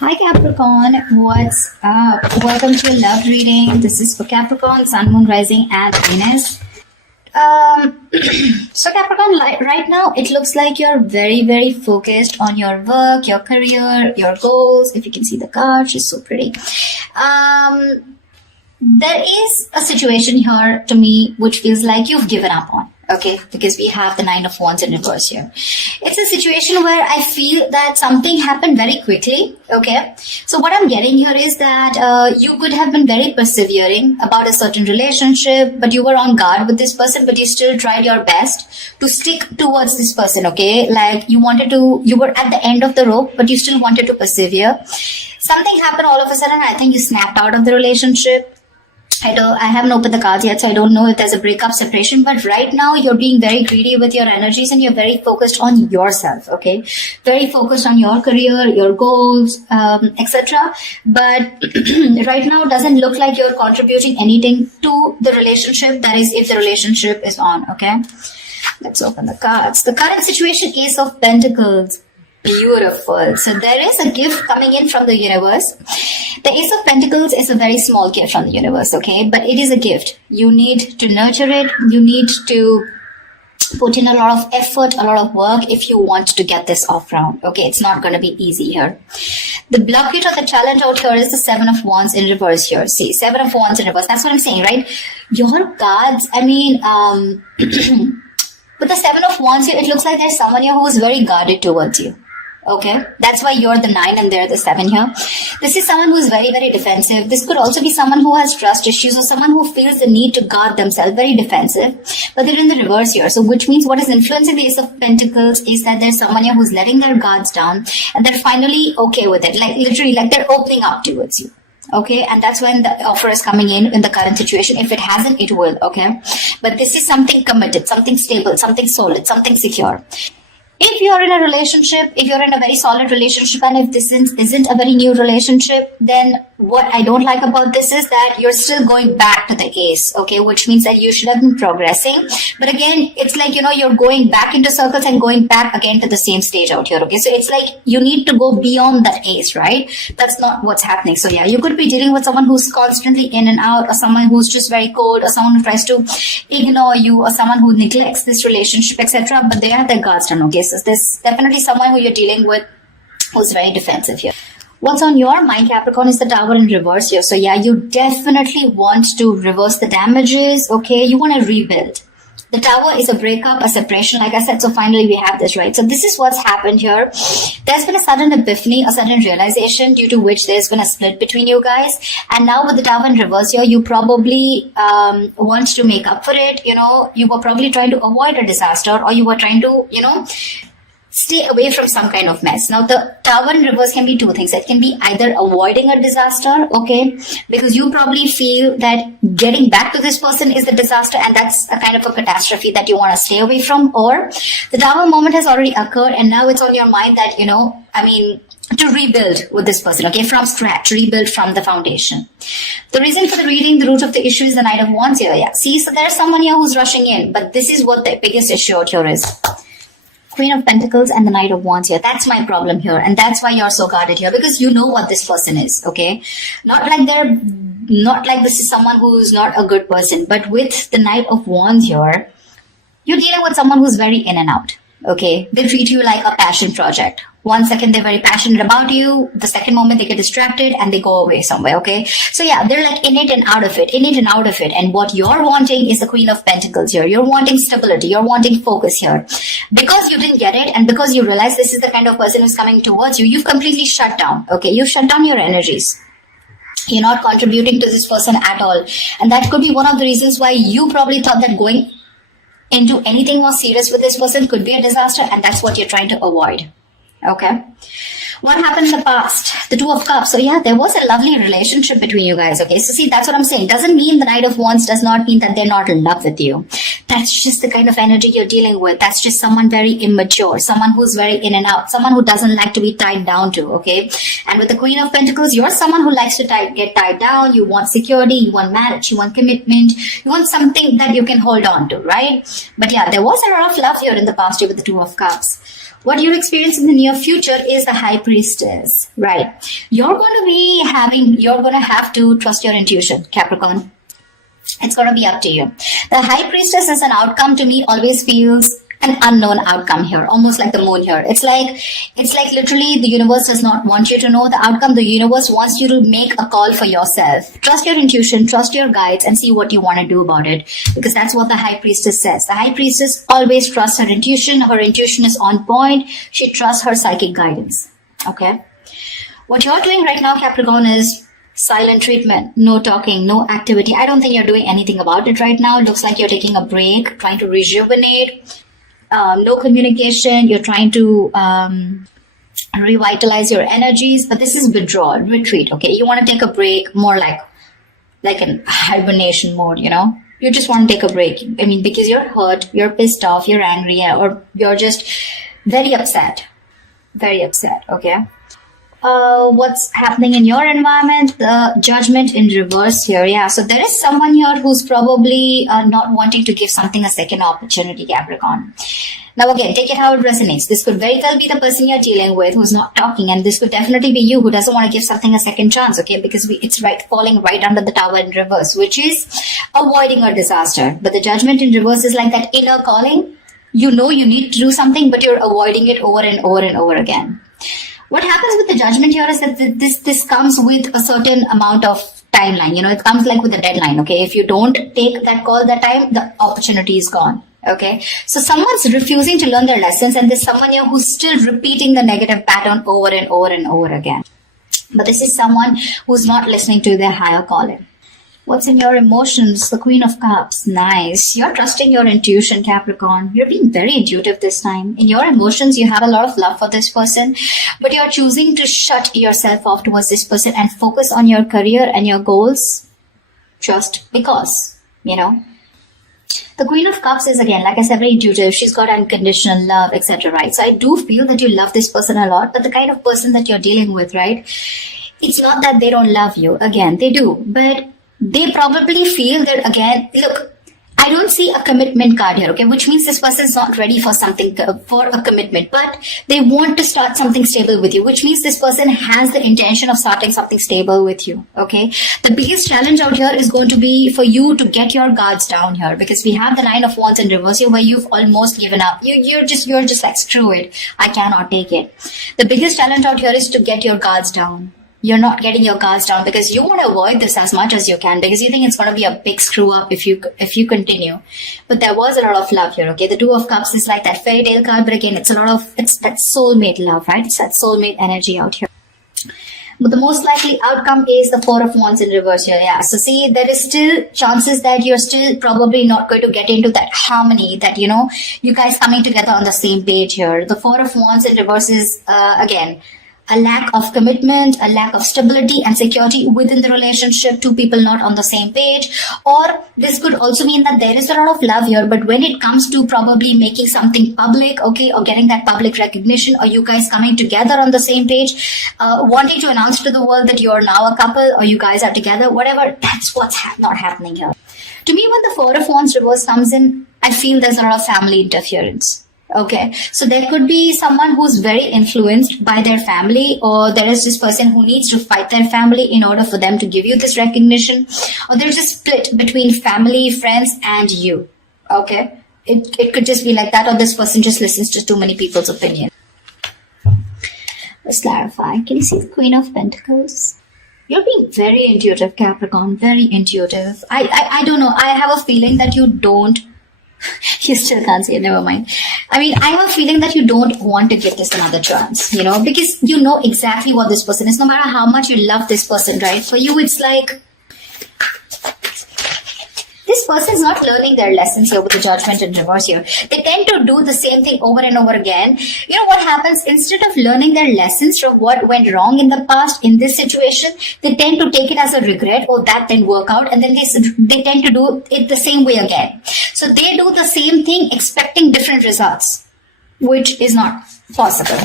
Hi Capricorn, what's up? Welcome to your love reading. This is for Capricorn, Sun, Moon, Rising, and Venus. So Capricorn, right now it looks like you're very focused on your work, your career, your goals. If you can see the card, she's so pretty. There is a situation here to me which feels like you've given up on. Okay, because we have the Nine of Wands in reverse here. It's a situation where I feel that something happened very quickly. Okay, so what I'm getting here is that you could have been very persevering about a certain relationship, but you were on guard with this person, but you still tried your best to stick towards this person. Okay, like you were at the end of the rope, but you still wanted to persevere. Something happened all of a sudden. I think you snapped out of the relationship. I haven't opened the cards yet, so I don't know if there's a breakup, separation, but right now you're being very greedy with your energies and you're very focused on yourself, okay? Very focused on your career, your goals, etc. But right now doesn't look like you're contributing anything to the relationship, that is if the relationship is on, okay? Let's open the cards. The current situation, Ace of Pentacles. Beautiful. So there is a gift coming in from the universe. The Ace of Pentacles is a very small gift from the universe, okay? But it is a gift. You need to nurture it. You need to put in a lot of effort, a lot of work if you want to get this off round, okay? It's not going to be easy here. The blockade or the challenge out here is the Seven of Wands in reverse here. See, Seven of Wands in reverse. That's what I'm saying, right? Your cards, I mean, with the Seven of Wands here, it looks like there's someone here who is very guarded towards you. Okay, that's why you're the 9 and they're the 7 here. This is someone who's very defensive. This could also be someone who has trust issues or someone who feels the need to guard themselves, very defensive, but they're in the reverse here. So which means what is influencing the Ace of Pentacles is that there's someone here who's letting their guards down and they're finally okay with it. Like literally, like they're opening up towards you. Okay, and that's when the offer is coming in the current situation. If it hasn't, it will, okay? But this is something committed, something stable, something solid, something secure. If you're in a relationship, if you're in a very solid relationship, and if this isn't a very new relationship, then what I don't like about this is that you're still going back to the Ace, okay, which means that you should have been progressing. But again, it's like, you know, you're going back into circles and going back again to the same stage out here, okay? So it's like you need to go beyond that Ace, right? That's not what's happening. So yeah, you could be dealing with someone who's constantly in and out, or someone who's just very cold, or someone who tries to ignore you, or someone who neglects this relationship, etc. But they have their guards down, okay? So there's definitely someone who you're dealing with who's very defensive here. What's on your mind, Capricorn, is the Tower in reverse here. So yeah, you definitely want to reverse the damages, okay? You want to rebuild. The Tower is a breakup, a separation, like I said. So finally we have this, right? So this is what's happened here. There's been a sudden epiphany, a sudden realization due to which there's been a split between you guys. And now with the Tower in reverse here, you probably want to make up for it. You know, you were probably trying to avoid a disaster, or you were trying to, you know, stay away from some kind of mess. Now, the Tower in reverse can be two things. It can be either avoiding a disaster, okay, because you probably feel that getting back to this person is the disaster and that's a kind of a catastrophe that you want to stay away from, or the Tower moment has already occurred and now it's on your mind that, you know, I mean, to rebuild with this person, okay, from scratch, rebuild from the foundation. The reason for the reading, the root of the issue is the Knight of Wands here, yeah. See, so there's someone here who's rushing in, but this is what the biggest issue out here is. Queen of Pentacles and the Knight of Wands here. That's my problem here. And that's why you're so guarded here, because you know what this person is, okay? Not like this is someone who's not a good person, but with the Knight of Wands here, you're dealing with someone who's very in and out, okay? They treat you like a passion project. 1 second they're very passionate about you, the second moment they get distracted and they go away somewhere, okay? So yeah, they're like in it and out of it, in it and out of it. And what you're wanting is the Queen of Pentacles here. You're wanting stability, you're wanting focus here. Because you didn't get it and because you realize this is the kind of person who's coming towards you, you've completely shut down, okay? You've shut down your energies. You're not contributing to this person at all. And that could be one of the reasons why you probably thought that going into anything more serious with this person could be a disaster, and that's what you're trying to avoid. Okay, what happened in the past? The Two of Cups. So yeah, there was a lovely relationship between you guys. Okay, so see, that's what I'm saying. Doesn't mean the Knight of Wands does not mean that they're not in love with you. That's just the kind of energy you're dealing with. That's just someone very immature, someone who's very in and out, someone who doesn't like to be tied down to, okay? And with the Queen of Pentacles, you're someone who likes to get tied down. You want security, you want marriage, you want commitment, you want something that you can hold on to, right? But yeah, there was a lot of love here in the past year with the Two of Cups. What you're experiencing in the near future is the High Priestess, right? You're going to have to trust your intuition, Capricorn. It's going to be up to you. The High Priestess as an outcome to me always feels an unknown outcome here, almost like the moon here. It's like literally the universe does not want you to know the outcome. The universe wants you to make a call for yourself. Trust your intuition, trust your guides, and see what you want to do about it. Because that's what the High Priestess says. The High Priestess always trusts her intuition. Her intuition is on point. She trusts her psychic guidance. Okay? What you're doing right now, Capricorn, is silent treatment, no talking, no activity. I don't think you're doing anything about it right now. It looks like you're taking a break, trying to rejuvenate. No communication. You're trying to revitalize your energies, but this is withdrawal, retreat. Okay, you want to take a break, more like an hibernation mode. You just want to take a break. I mean, because you're hurt, you're pissed off, you're angry, or you're just very upset. Very upset. Okay. What's happening in your environment? The Judgment in reverse here. Yeah, so there is someone here who's probably not wanting to give something a second opportunity, Capricorn. Now again, take it how it resonates. This could very well be the person you're dealing with who's not talking, and this could definitely be you who doesn't want to give something a second chance, okay? Because it's falling right under the Tower in reverse, which is avoiding a disaster. But the Judgment in reverse is like that inner calling. You know you need to do something, but you're avoiding it over and over and over again. What happens with the Judgment here is that this comes with a certain amount of timeline. It comes like with a deadline. Okay, if you don't take that call that time, the opportunity is gone. Okay, so someone's refusing to learn their lessons, and there's someone here who's still repeating the negative pattern over and over and over again. But this is someone who's not listening to their higher calling. What's in your emotions? The Queen of Cups. Nice. You're trusting your intuition, Capricorn. You're being very intuitive this time. In your emotions, you have a lot of love for this person, but you're choosing to shut yourself off towards this person and focus on your career and your goals just because, The Queen of Cups is, again, like I said, very intuitive. She's got unconditional love, etc., right? So I do feel that you love this person a lot, but the kind of person that you're dealing with, right? It's not that they don't love you. Again, they do, but they probably feel that, again, look, I don't see a commitment card here, okay, which means this person's not ready for something, for a commitment, but they want to start something stable with you, which means this person has the intention of starting something stable with you, okay? The biggest challenge out here is going to be for you to get your guards down here, because we have the Nine of Wands in reverse here where you've almost given up. You're just like, screw it, I cannot take it. The biggest challenge out here is to get your guards down. You're not getting your guards down because you want to avoid this as much as you can, because you think it's going to be a big screw up if you continue. But there was a lot of love here, okay? The Two of Cups is like that fairy tale card, but again, it's that soulmate love, right? It's that soulmate energy out here. But the most likely outcome is the Four of Wands in reverse here. Yeah. So see, there is still chances that you're still probably not going to get into that harmony that, you guys coming together on the same page here. The Four of Wands in reverse is, again, a lack of commitment, a lack of stability and security within the relationship, two people not on the same page. Or this could also mean that there is a lot of love here, but when it comes to probably making something public, okay, or getting that public recognition, or you guys coming together on the same page, wanting to announce to the world that you're now a couple or you guys are together, whatever, that's what's not happening here. To me, when the Four of Wands reverse comes in, I feel there's a lot of family interference. Okay, so there could be someone who's very influenced by their family, or there is this person who needs to fight their family in order for them to give you this recognition, or there's a split between family, friends, and you. Okay, it could just be like that, or this person just listens to too many people's opinion. Let's clarify. Can you see the Queen of Pentacles? You're being very intuitive, Capricorn, very intuitive. I don't know. I have a feeling that you don't. You still can't see it, never mind. I mean, I have a feeling that you don't want to give this another chance, because you know exactly what this person is. No matter how much you love this person, right? For you, it's like, this person is not learning their lessons here with the Judgment in reverse here. They tend to do the same thing over and over again. You know what happens? Instead of learning their lessons from what went wrong in the past in this situation, they tend to take it as a regret. Oh, that didn't work out. And then they tend to do it the same way again. So they do the same thing expecting different results, which is not possible.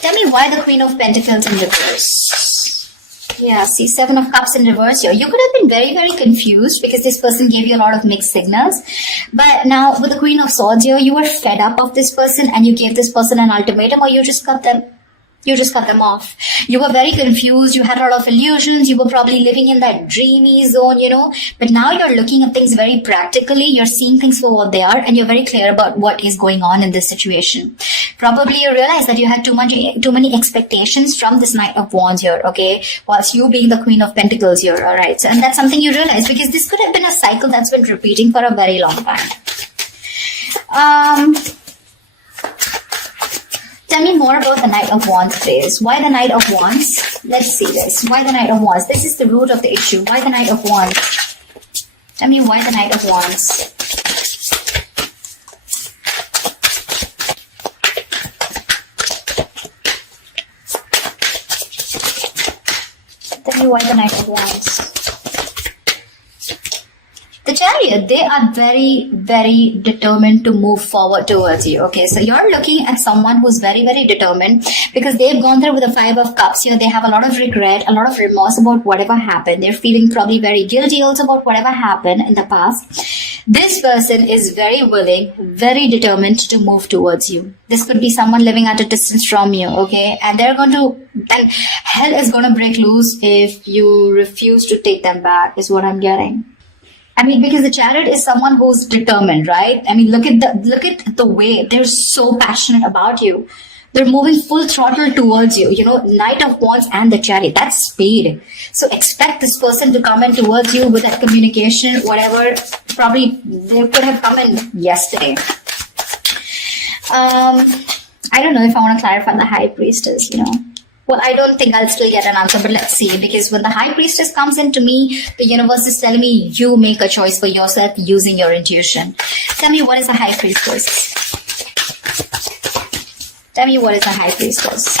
Tell me why the Queen of Pentacles in reverse. Yeah, see, Seven of Cups in reverse here. You could have been very, very confused because this person gave you a lot of mixed signals. But now with the Queen of Swords here, you were fed up of this person and you gave this person an ultimatum, or you just cut them off. You were very confused. You had a lot of illusions. You were probably living in that dreamy zone, but now you're looking at things very practically. You're seeing things for what they are, and you're very clear about what is going on in this situation. Probably you realize that you had too many expectations from this Knight of Wands here, okay? Whilst you being the Queen of Pentacles here, all right? So, and that's something you realize because this could have been a cycle that's been repeating for a very long time. Tell me more about the Knight of Wands, please. Why the Knight of Wands? Let's see this. Why the Knight of Wands? This is the root of the issue. Why the Knight of Wands? Tell me why the Knight of Wands. Tell me why the Knight of Wands. The Chariot, they are very, very determined to move forward towards you. Okay, so you're looking at someone who's very, very determined because they've gone through with the Five of Cups here. They have a lot of regret, a lot of remorse about whatever happened. They're feeling probably very guilty also about whatever happened in the past. This person is very willing, very determined to move towards you. This could be someone living at a distance from you, okay? And and hell is going to break loose if you refuse to take them back, is what I'm getting. I mean, because the Chariot is someone who's determined, right? I mean, look at the way they're so passionate about you. They're moving full throttle towards you. Knight of Wands and the Chariot, that's speed. So expect this person to come in towards you with that communication, whatever. Probably they could have come in yesterday. I don't know if I want to clarify the High Priestess, Well, I don't think I'll still get an answer, but let's see. Because when the High Priestess comes into me, the universe is telling me you make a choice for yourself using your intuition. Tell me, what is a High Priestess? Tell me, what is a High Priestess?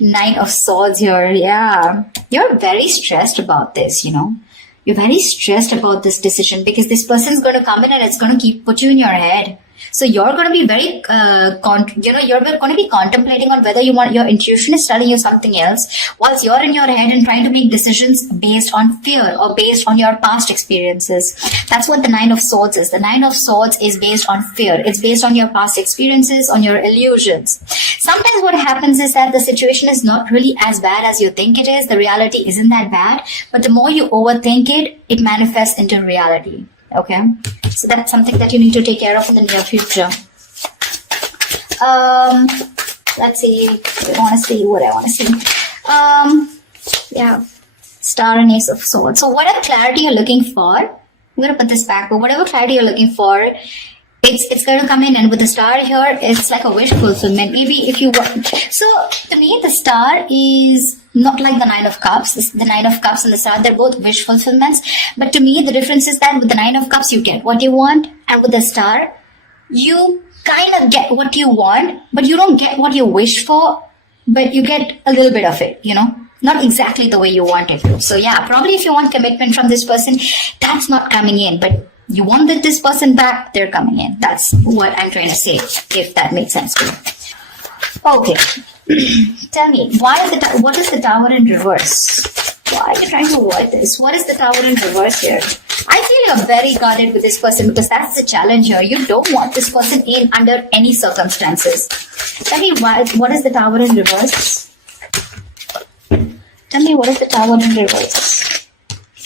Knight of Swords here. Yeah. You're very stressed about this, You're very stressed about this decision because this person's going to come in and it's going to put you in your head. So you're going to be very, you're going to be contemplating on whether your intuition is telling you something else whilst you're in your head and trying to make decisions based on fear or based on your past experiences. That's what the Nine of Swords is. The Nine of Swords is based on fear. It's based on your past experiences, on your illusions. Sometimes what happens is that the situation is not really as bad as you think it is. The reality isn't that bad, but the more you overthink it, it manifests into reality. Okay, so that's something that you need to take care of in the near future. Let's see. What I want to see. Yeah, Star and Ace of Swords. So whatever clarity you're looking for, I'm going to put this back, but whatever clarity you're looking for, it's going to come in, and with the Star here, it's like a wish fulfillment. Maybe if you want. So to me, the Star is not like the Nine of Cups. The Nine of Cups and the Star, they're both wish fulfillments. But to me, the difference is that with the Nine of Cups, you get what you want. And with the Star, you kind of get what you want, but you don't get what you wish for, but you get a little bit of it, Not exactly the way you want it. So yeah, probably if you want commitment from this person, that's not coming in. But you wanted this person back, they're coming in. That's what I'm trying to say, if that makes sense to you. Okay. Tell me, what is the Tower in reverse? Why are you trying to avoid this? What is the Tower in reverse here? I feel you're very guarded with this person because that's the challenge here. You don't want this person in under any circumstances. Tell me, what is the Tower in reverse? Tell me, what is the Tower in reverse?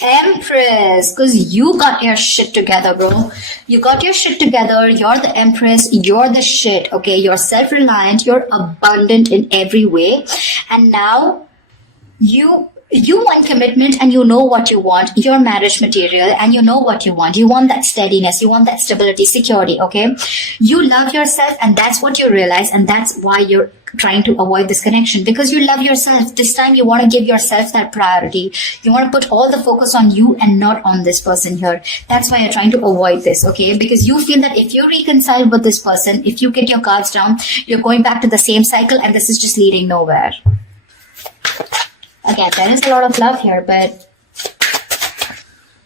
Empress, because you got your shit together, bro. You got your shit together. You're the Empress. You're the shit, okay? You're self-reliant. You're abundant in every way. And now you want commitment and you know what you want. You're marriage material and you know what you want. You want that steadiness. You want that stability, security, okay? You love yourself and that's what you realize, and that's why you're trying to avoid this connection, because you love yourself. This time you want to give yourself that priority. You want to put all the focus on you and not on this person here. That's why you're trying to avoid this, okay? Because you feel that if you reconcile with this person, if you get your cards down, you're going back to the same cycle and this is just leading nowhere. Again, there is a lot of love here, but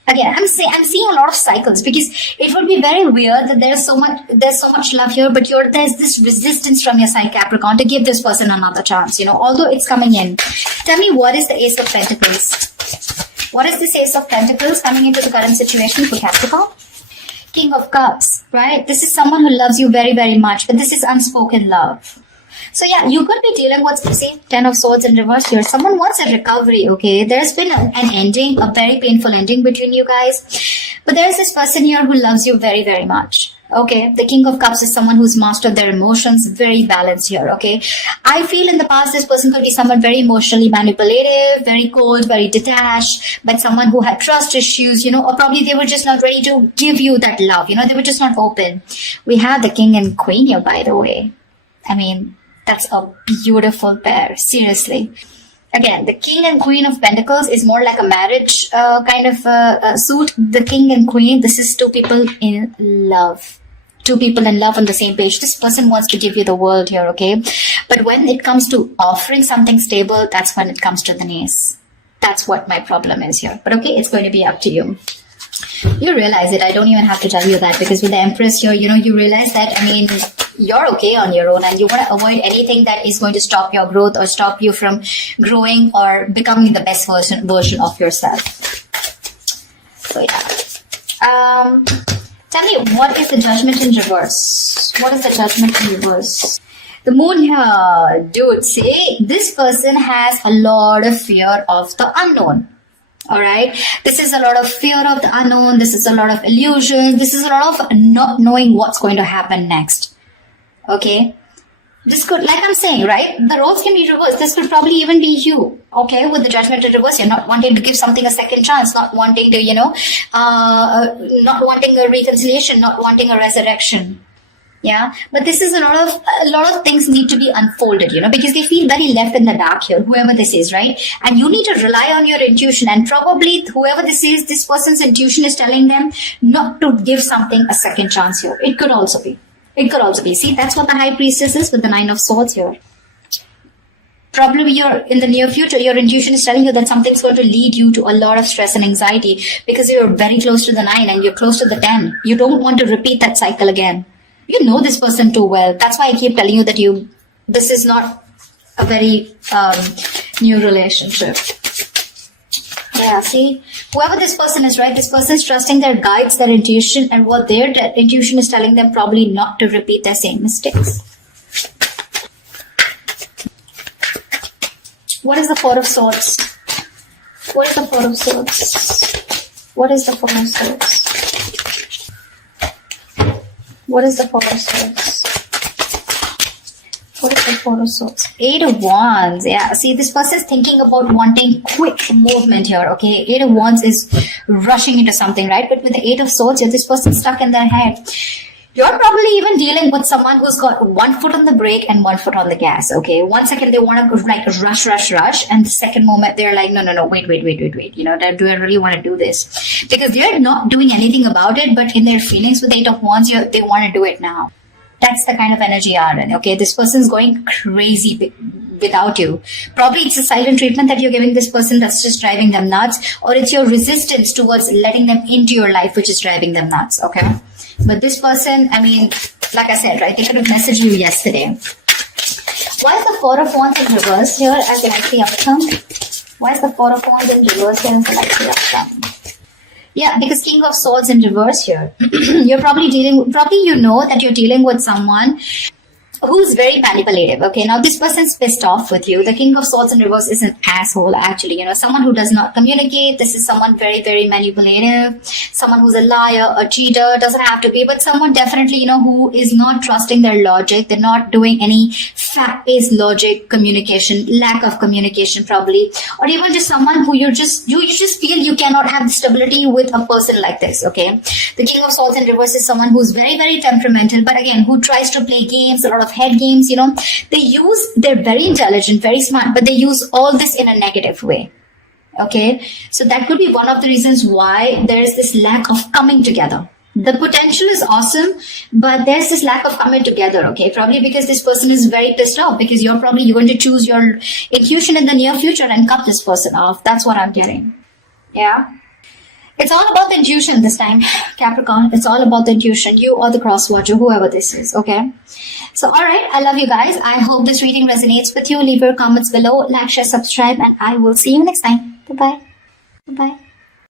Again, I'm seeing a lot of cycles, because it would be very weird that there's so much love here, but there's this resistance from your side, Capricorn, to give this person another chance, although it's coming in. Tell me, what is the Ace of Pentacles? What is this Ace of Pentacles coming into the current situation for Capricorn? King of Cups, right? This is someone who loves you very, very much, but this is unspoken love. So yeah, you could be dealing with, see, Ten of Swords in reverse here. Someone wants a recovery, okay? There's been an ending, a very painful ending between you guys. But there's this person here who loves you very, very much. Okay, the King of Cups is someone who's mastered their emotions, very balanced here, okay? I feel in the past this person could be someone very emotionally manipulative, very cold, very detached, but someone who had trust issues, or probably they were just not ready to give you that love, they were just not open. We have the King and Queen here, by the way. I mean, that's a beautiful pair, seriously. Again, the King and Queen of Pentacles is more like a marriage kind of suit. The King and Queen, this is two people in love. Two people in love on the same page. This person wants to give you the world here, okay? But when it comes to offering something stable, that's when it comes to the knees. That's what my problem is here. But okay, it's going to be up to you. You realize it. I don't even have to tell you that, because with the Empress here, you realize that, you're okay on your own, and you want to avoid anything that is going to stop your growth or stop you from growing or becoming the best version of yourself. So yeah. Tell me, what is the Judgment in reverse? What is the Judgment in reverse? The Moon here, dude, see, this person has a lot of fear of the unknown. All right. This is a lot of fear of the unknown. This is a lot of illusion. This is a lot of not knowing what's going to happen next. Okay. This could, like I'm saying, right? The roles can be reversed. This could probably even be you. Okay. With the Judgment in reverse, you're not wanting to give something a second chance, not wanting to, not wanting a reconciliation, not wanting a resurrection. Yeah, but this is a lot of things need to be unfolded, because they feel very left in the dark here, whoever this is, right? And you need to rely on your intuition, and probably whoever this is, this person's intuition is telling them not to give something a second chance here. It could also be. See, that's what the High Priestess is with the Nine of Swords here. Probably you're in the near future, your intuition is telling you that something's going to lead you to a lot of stress and anxiety, because you're very close to the 9 and you're close to the 10. You don't want to repeat that cycle again. You know this person too well. That's why I keep telling you that this is not a very new relationship. Yeah, see, whoever this person is, right? This person is trusting their guides, their intuition, and what their intuition is telling them probably not to repeat their same mistakes. What is the Four of Swords? What is the Four of Swords? What is the Four of Swords? What is the Four of Swords? What is the Four of Swords? Eight of Wands. Yeah, see, this person is thinking about wanting quick movement here, okay? Eight of Wands is rushing into something, right? But with the Eight of Swords here, this person is stuck in their head. You're probably even dealing with someone who's got 1 foot on the brake and 1 foot on the gas, okay? 1 second they want to like rush, and the second moment they're like, no, wait. Do I really want to do this? Because they're not doing anything about it, but in their feelings with Eight of Wands, they want to do it now. That's the kind of energy you are in, okay? This person's going crazy without you. Probably it's a silent treatment that you're giving this person that's just driving them nuts, or it's your resistance towards letting them into your life which is driving them nuts, okay? But this person, like I said, right, they could have messaged you yesterday. Why is the Four of Wands in reverse here as the likely outcome? Why is the Four of Wands in reverse here as the likely outcome? Yeah, because King of Swords in reverse here. You're probably you know that you're dealing with someone who's very manipulative. Okay, now this person's pissed off with you. The King of Swords in reverse is an asshole, actually. Someone who does not communicate. This is someone very, very manipulative. Someone who's a liar, a cheater. Doesn't have to be, but someone definitely, who is not trusting their logic. They're not doing any fact-based logic communication, lack of communication probably, or even just someone who you just feel you cannot have the stability with a person like this. Okay, the King of Swords in reverse is someone who's very, very temperamental, but again, who tries to play games, a lot of head games. They're very intelligent, very smart, but they use all this in a negative way. Okay, so that could be one of the reasons why there's this lack of coming together. The potential is awesome, but there's this lack of coming together, okay? Probably because this person is very pissed off, because you're going to choose your intuition in the near future and cut this person off. That's what I'm getting. Yeah. It's all about the intuition this time, Capricorn. It's all about the intuition. You or the cross watcher, whoever this is, okay? So, alright, I love you guys. I hope this reading resonates with you. Leave your comments below, like, share, subscribe, and I will see you next time. Bye-bye. Bye-bye.